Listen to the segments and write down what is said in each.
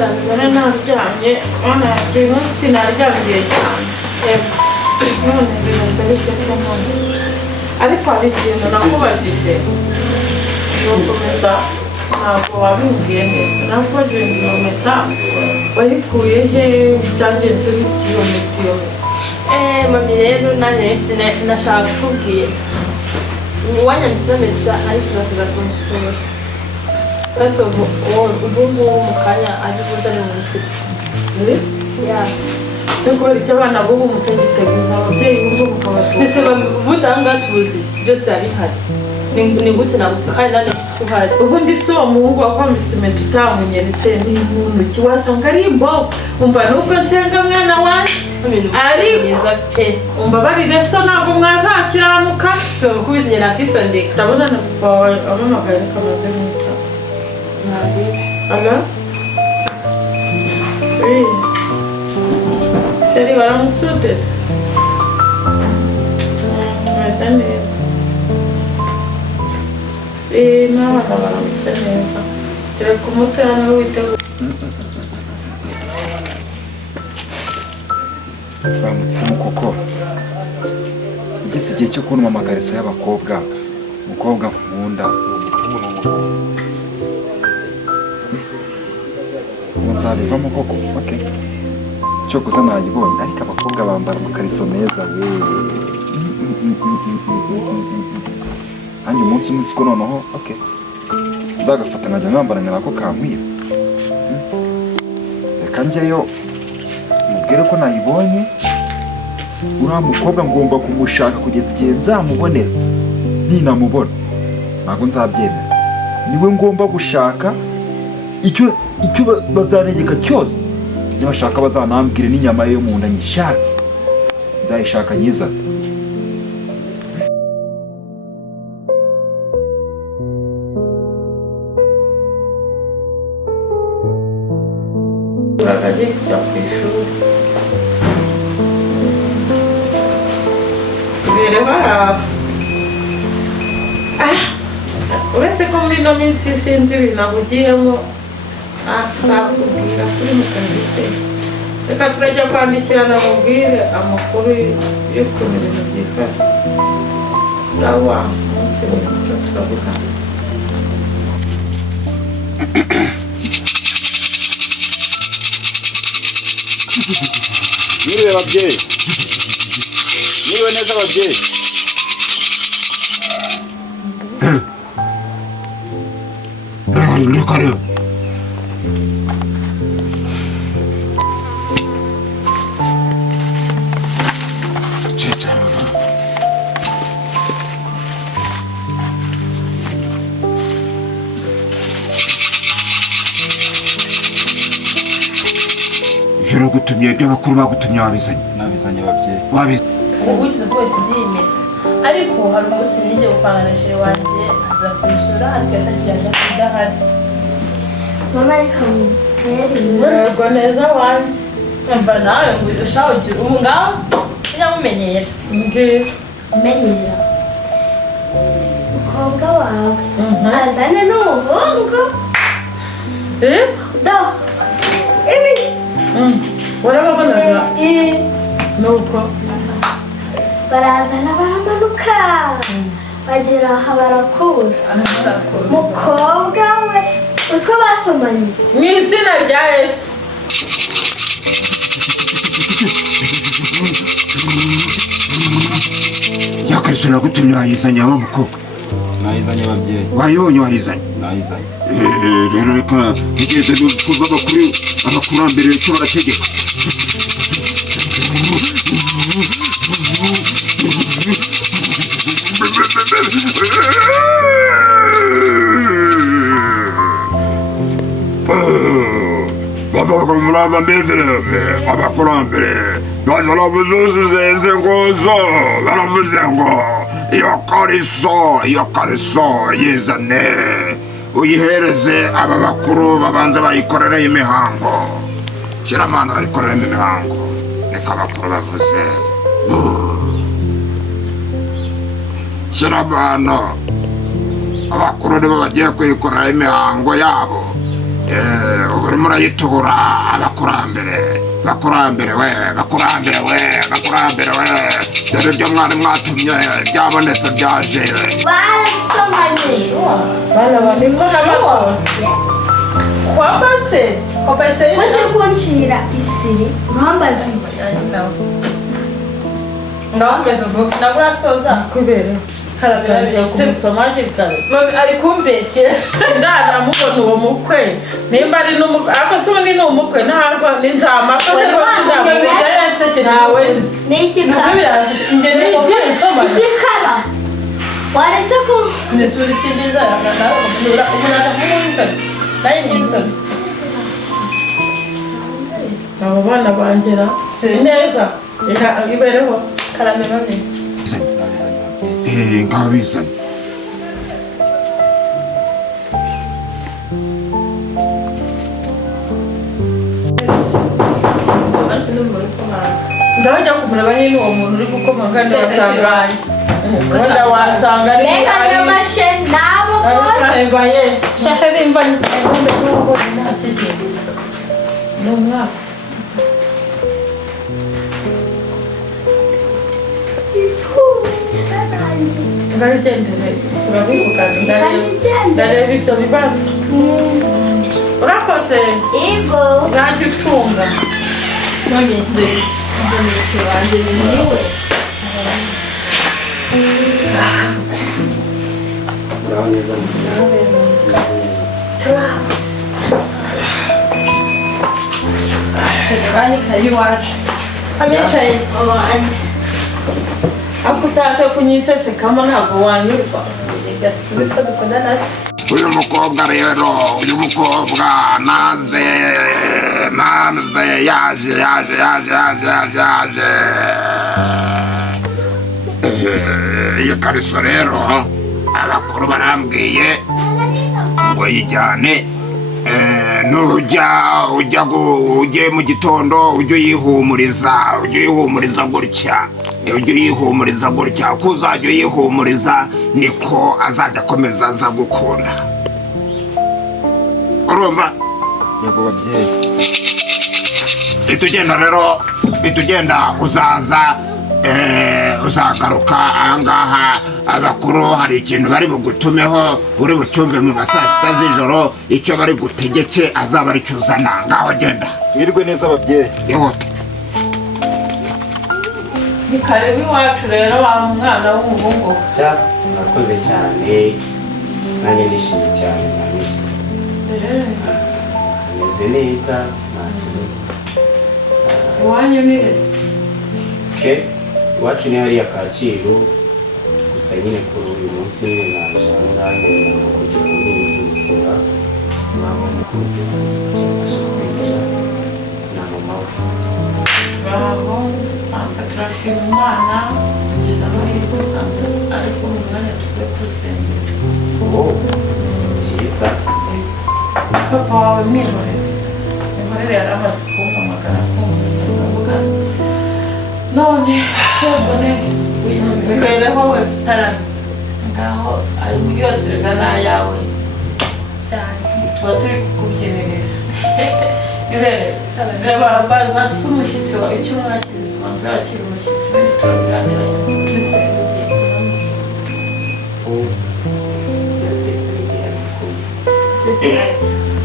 none naryamye none sinaryamye cyane none bimeze bite se none ariko hari ikintu nakubajije nukomeza ntabwo wabimbwiye neza ntabwo iyo mpeta wayikuye he byagenze bite iyo mpeta mami rero nanjye nashaka kukubwira wanyanditse impeta ariko uraza kumusura kasi ubu ngubu mu kanya ari buze ari mu musika kubera icyo abana b'ubu mutagiteguza ababyeyi b'ubu mukabatura ese budanga tubuze byose abihari ni gute nagute kandi nandi isuku hari ubundi si uwo muhungu wakwambitse impeta utamunyeretse n'intuntu kiwasanga ari imbogo umva nubwo nsenga mwana wanjye ariko umbabarire so ntabwo mwazakiranuka so kubizinye nakisondeka ndabona na papa wawe amamagaye ariko amaze mwita aga sheri waramutse utese meze neza n'abana baramutse neza kereka umutwe hano witeguye umupfumu koko igeze igihe cyo kunuma amakariso y'abakobwa umukobwa nkunda nzabivamo koko okay cyo kuza nayibonye ariko abakobwa bambara amakariso meza we anjye umunsi umwe siko noneho okay nzagafata nkajya nkambara nako kankwiye reka njyeyo mubwire ko nayibonye uriya mukobwa ngomba kumushaka kugeza igihe nzamubonera ninamubona ntabwo nzabyemera niwe ngomba gushaka icyo bazanegeka cyose nibashaka bazanambwire n'inyama yo mu nda nyishake nzayishaka nyiza agiye kujya ku ishuri bireho uretse ko muri ino minsi sinzi ibintu ahugiyemo nzakubwira kuri mukandise reka turajya kwandikirana mubwire amakuru y'ukuntu ibintu byifashe sawa umunsi mwiza turavugana Mwiriwe babyeyi mwiriwe neza babyeyi ni karibu gutumye by'abakuru bagutumye wabizanye nabizanye babyeyi wabizanye ubugize ko byimira ariko hari umunsi nijye gupangana sheri wanjye aza kwishyura ariko yasajyanye kudahari mama reka mutere yego neza wanjye umva nawe ngo ushaho ugira ubu ngaho iramumenyera mbwira umenyera umukobwa wawe azane n'umuhungu do ibi warababonaga nuko barazana baramanuka bagera aha barakura mukobwa we uziko basomanye mu izina rya Yesu yakariso nagutumye wayizanye aba mukobwa nayizanye babyeyi wayibonye wayizanye nayizanye rero reka ntegereze n'ukuva abakurambere icyo barategeka babakurumurava mbere abakurambere baravuze izi nguzo baravuze ngo iyo kariso yizane uyihereze aba bakuru babanza bayikorere imihango shyira amana bayikoreremo imihango niko abakuru bavuze shyira amana abakuru nibo bagiye kuyikorera imihango yabo ubu urimo urayitubura abakurambere bakurambere we dore ibyo mwari mwatumye byabonetse byaje barasomanye bana baniko n'abakora kwa pasiteri maze kuncira isiri urambaza iki ndawameze uvuga nabwo urasoza kubera karabira kumusoma hakiri kare mami ari kumbeshye ndazamubona uwo mukwe nimba ari n'umukwe ariko si ubundi ni umukwe ntabwo n'inzama nawe ni igikara igikara waretse ko nisuri sindiza umuntu atakumwinsa naye nyinsoni abo bana bangera neza ibereho karame mami ngaho bizanye ndabajya kumureba nyine uwo muntu uri gukomanga wenda wasanga ari mbega n'amashe nabo mbaye shaheri mba ni umwaka ndarigendere turabivugana ndareba ibyo bibazo urakoze Igo uzajya utunga mami ndoneshe wanjye niwe Muraho neza kandi kari iwacu amicaye wanjye ako utaje kunyisesekamo ntabwo wanyurwa gasinzwe dukundana se uyu mukobwa rero naze yaje iyo kariso rero abakuru barambwiye ngo yijyane ujye mu gitondo ujye uyihumuriza gutya uko uzajya uyihumuriza niko azajya akomeza aza gukunda urumva yego babyeyi itugenda uzagaruka ahangaha abakuru hari ikintu bari bugutumeho uri bucyumve mu saa sita z'ijoro icyo bari gutegeke azaba ari cyo uzana ngaho genda mwirwe neza babyeyi yihute ni karibu iwacu rero wa mwana w'umuhungu murakoze cyane nanjye nishimye cyane ameze neza nta kibazo iwanyu ni heza iwacu ni hariya Kacyiru gusa nyine kuri uyu munsi nyine naje ahangaha ngo kugira ngo nize gusura mama umukunzi wanjye kwinjira na mama we baho turashima Imana kugeza muri iyi dusanze ariko mu mwanya tugiye kurusengera byiza papa wawe mwihorere yari amaze kumpamagara kumva none sebone wibereho we ngaho ayo yose rega n'ayawe cyane tuba turi kukubyinirira ibere reba baza si umushyitsi wawe icyo umwakiriza ubanza wakira umushyitsi bene turabiganira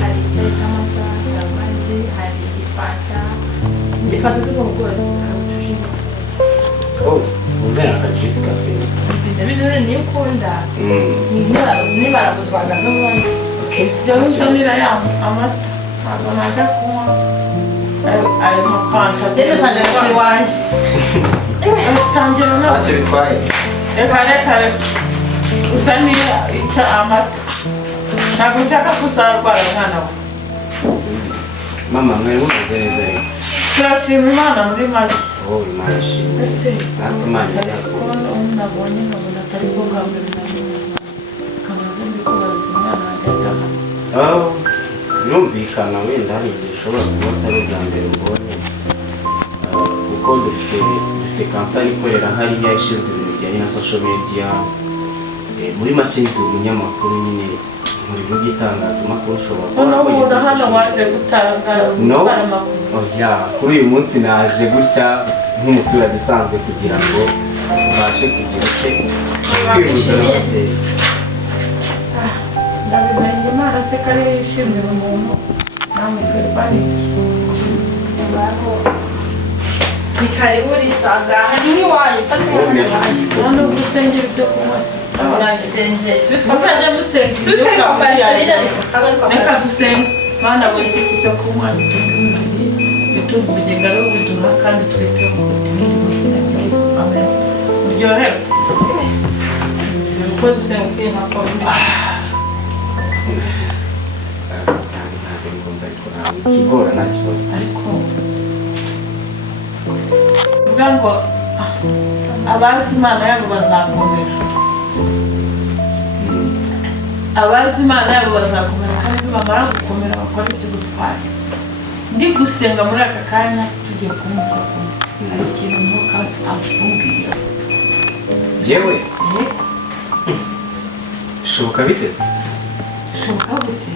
hari icyayi cy'amata hari amagi hari ifanta z'ubwoko bwose uzana akajuisi kafe bizere niyo ukunda nibarabuzwaga n'ubundi ibyo bizanira ya amata ntabwo najya kunywa ayo mapanta rero tangira kuri wanjye tangira ntacyo bitwaye reka uzanira icyo amata ntabwo nshaka kuzarwara umwana wawe mama mwari mumeze neza rero turashima Imana muri make Imana ishimwe ese natwe Imana kubona umuntu abonye nkabona atari bwo bwa mbere na rimwe kamaze mbikubaza umwana wanjye adahari birumvikana wenda hari igihe ushobora kuba atari ubwa mbere ubonye kuko dufite kampani ikorera hariya ishinzwe ibintu bijyanye na social media muri make ndi umunyamakuru nyine muri by'itangazamakuru ushobora Ubu hano waje gutanga amakuru. Oya, kuri uyu munsi naje gutya nk'umuturage usanzwe kugira ngo ubashe kugira icyo kwihuza n'ababyeyi. Ndabimenye Imana se ko ariyo yishimira umuntu namwe karibani ni karibu risanga hari n'iwanyu none gusengera ibyo kunywa se muzajya musenga reka dusenga Mana wese iki cyo kunywa bitunga ubugingo ari ubuduha kandi twiteho amen uryoherwa uko dusenga ukwiye ntabwo ikigora nta kibazo ariko uvuga ngo abazi Imana yabo bazakomera abazi Imana yabo bazakomera kandi bamara gukomera bakora ibyo gutwara ndi gusenga muri aka kanya tugiye kumva hari ikintu mwuka amubwiye yewe bishoboka biteze bishoboka gute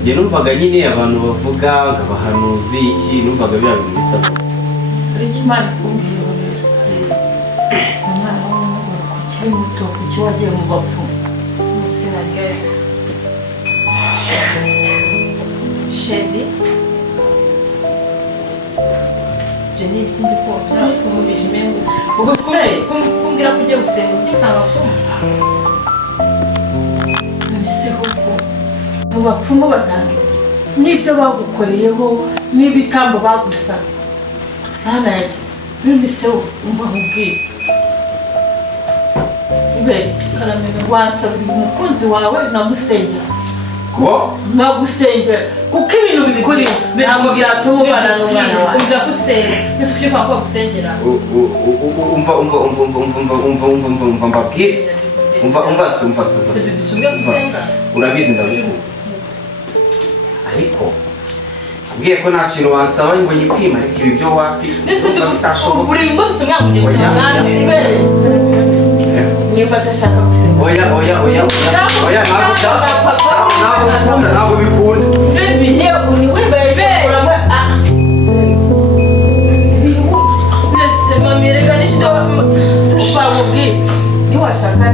njye numvaga nyine abantu bavuga ngo abahanuzi iki numvaga biriya bintu bitabo hari icyo Imana ikubwiye rero umwana w'umugore ku kiri muto kuki wagiye mu bapfumu mu izina rya Yesu shedi ibyo ni ibiti ndi kumva byapfumurije imyenda ubwo kumbwira ko ugiye gusenga ugiye gusanga abapfumu mu bapfumu baganga n'ibyo bagukoreyeho n'ibitambo bagusaba Mana yanjye bene se umva nkubwire wansabira umukunzi wawe nkamusengera nkagusengera kuko ibintu bikurimo ntabwo byatuma ubana n'umwana wawe umbwira ko usenga ese kuki kwa gusengera umva mbabwire umva urabizi ndabikunda ariko ubwiye ko nta kintu wansaba ngo nyikwima ariko ibi byo wapi buri munsi usomya ngo ugiye gusanga niba adashaka gusenga ntabwo bikunda mami reka nishyizeho niwashaka